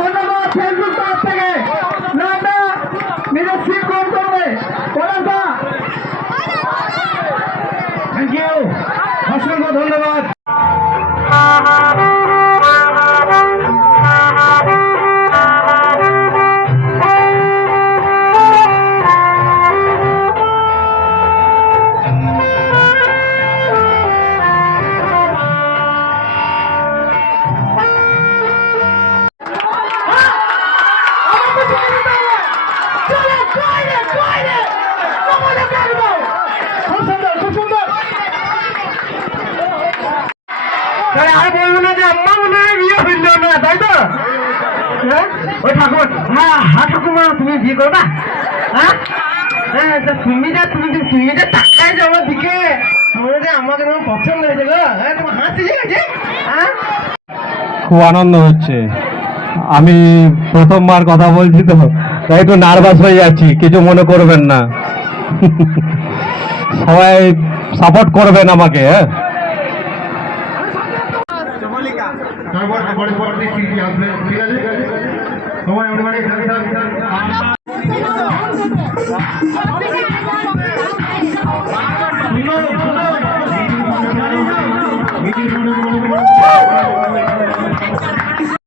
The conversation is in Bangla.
ধন্যবাদ ফেসবুক তরফ থেকে নামটা নিজের সিট গ্রহণ করবে থ্যাংক ইউ, অসংখ্য ধন্যবাদ। আর বলবো না যে আম্মা মনে হয় বিয়ে হইল না, তাই তো? ওই ঠাকুর, হ্যাঁ ঠাকুমা, তুমি বিয়ে করবা? হ্যাঁ হ্যাঁ, তুমি যে তাকায় যে আমার দিকে, মনে হয় আমাকে তোমার পছন্দ হয়েছে গো। হ্যাঁ, তোমার হাসি লেগেছে। হ্যাঁ, খুব আনন্দ হচ্ছে। আমি প্রথমবার কথা বলছি তো, তাই একটু নার্ভাস হয়ে যাচ্ছি, কিছু মনে করবেন না। সবাই সাপোর্ট করবেন আমাকে। হ্যাঁ।